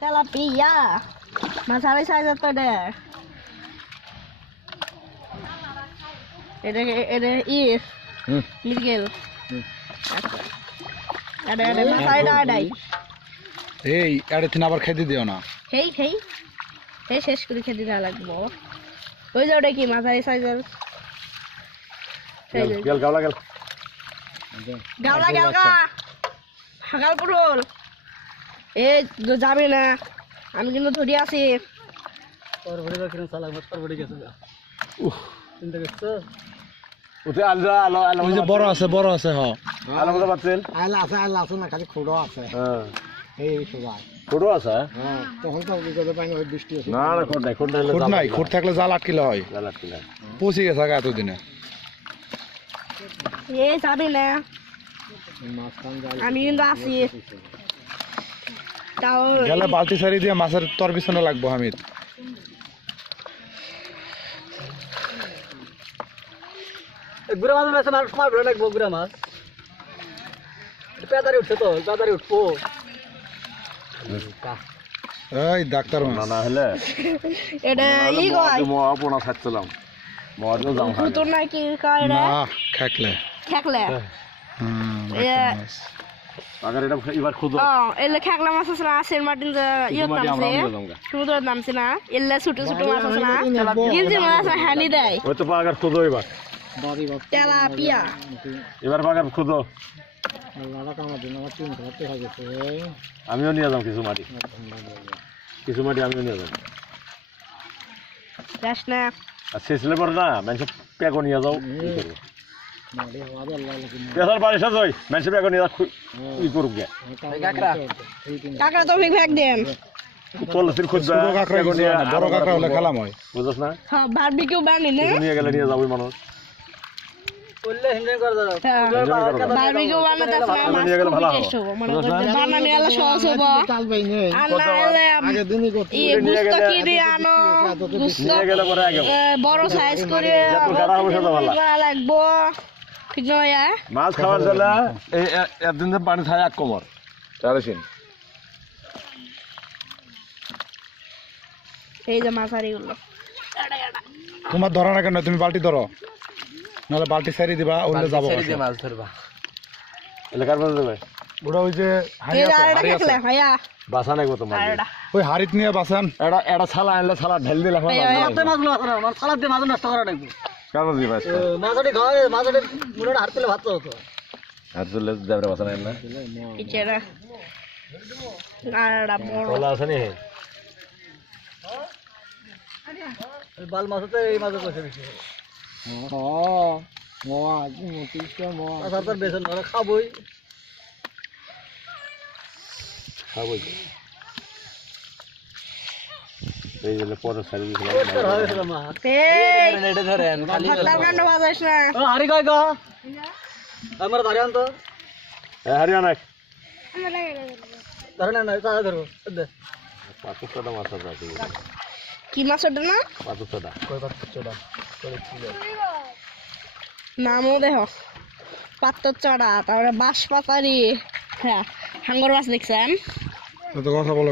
Tilapia মাছ আড়াই সাইজের তো এটা এটা ইস মিরগেল এই আরে তিন আবার খেতে দিও না হেই হেই হেই শেষ করে খেতে দেওয়া লাগবো ওই যে ওটা কি মাথায় সাইজের গাওলা গেল গাওলা গেলকা হাগাল পুরুল এ যাবে না আমি কিন্তু ধরে আছি বড় আছে বড় আছে হ আলো কথা পাচ্ছেন আইলা আছে না খালি খুঁড়ো আছে হ্যাঁ এই সবাই ছোটো আছে হ্যাঁ তখন তো বিগত পানি ওই বৃষ্টি আছে না না খোট নাই খোট নাই খুঁট থাকলে জাল আটকিলে হয় পৌঁছে গেছে এতদিনে এ যাবে না মাঝখান যায় আমি কিন্তু আছি তাও গেলে বালতি সারি দিয়ে মাছের তর পিছনে লাগবো হামিদ গুড়া মাছ আছে মাছ সময় ভালো লাগবো গুড়া মাছ পেদারি উঠছে তো পেদারি উঠবো এই ডাক্তার না না হলে এটা ই কয় মহা পোনা খাচ্ছিলাম মহাদেও যাও তো নাকি কয় রে না খেকলে খেকলে আগে এটা এবার খুদো এলে খেকলা মাছ আছে না সের মার্টিন যে ইয়ত নামছে সমুদ্রের নামছে না এলে ছোট ছোট মাছ আছে না গিলজি মাছ আছে হানি দেয় ওই তো পাগার খুদো এবার তেলাপিয়া এবার পাগার খুদো লালা কামা দিন আমার তিন ঘরতে হয়ে গেছে আমিও নিয়ে যাম কিছু মাটি আমিও নিয়ে যাম যাস না আর শেষলে পরে না মানুষের প্যাকও নিয়ে যাও কি করবো মাড়ি হওয়া দে আল্লাহ লাগি পেশার বাড়ি সাজ ওই মানুষের প্যাকও নিয়ে যাও ই করুক গে কাকড়া তো ফেক দেন পলিসির খুঁজবে ছোট কাঁকড়া বড় কাঁকড়া হলে খেলাম হয় বুঝছ না হ্যাঁ বারবিকিউ বানি না নিয়ে গেলে নিয়ে যাবো মানুষ করলে হিন্দে করে দাও বারবিকিউ বানাতে আছে না মাছ টেস্ট হবে মনে করতে বানানি এলা সহজ হবে চাল বাই নেই আর না এলে আগে দিনই করতে ই গুস্ত কি দিয়ে আনো গুস্ত নিয়ে গেলে পরে আগে বড় সাইজ করে লাগবো ঠিক নয় মাছ খাওয়ার জন্য এই একদিন পানি খায় এক কোমর চারেছিন এই যে মাছ হারিগুলো তোমার ধরা না কেন তুমি বালতি ধরো নাহলে বালতি সারি দিবা ওলে যাবো মাছ ধরবা এলাকার মধ্যে দেবে ওটা ওই যে হাড়ি এই আছে, আড়াটা হাড়ি আছে। খেকলে ভাইয়া বাসা নাই কত মাছ আড়াটা ওই হাড়িত নিয়ে বাসান এটা এটা ছালা আনলে ছালা ঢেল দিলে মাছগুলো আছে না মাছ সালাদ দিয়ে মাছ নষ্ট করা নাকি কারণ দিবে মাছটি খাওয়া মাছটি মুড়ে হাত তুলে ভাত হতো আর চলে যাবে বাসা নাই না ইচেরা আড়াটা বড় তোলা আছে নি বাল মাছতে এই মাছ কইছে বেশি মাছ মতিটা মাছ আর তার বেশন না খাবই খাবই এই যে পরে সারি দিলাম এই এটা ধরেন খালি হাতটার কাণ্ড বাজাইস না হারি কয় গো আমার ধরে আনতো হরিয়ানা ধরে না তা ধরো দে 500 মাছ আছে কি মাছ ওটা না 500 কয় পাত চড়া করে কি নামও দেহ পাত্তর চড়া তারপরে বাঁশ পাতারি হ্যাঁ হাঙ্গর মাছ দেখছেন তো কথা বলো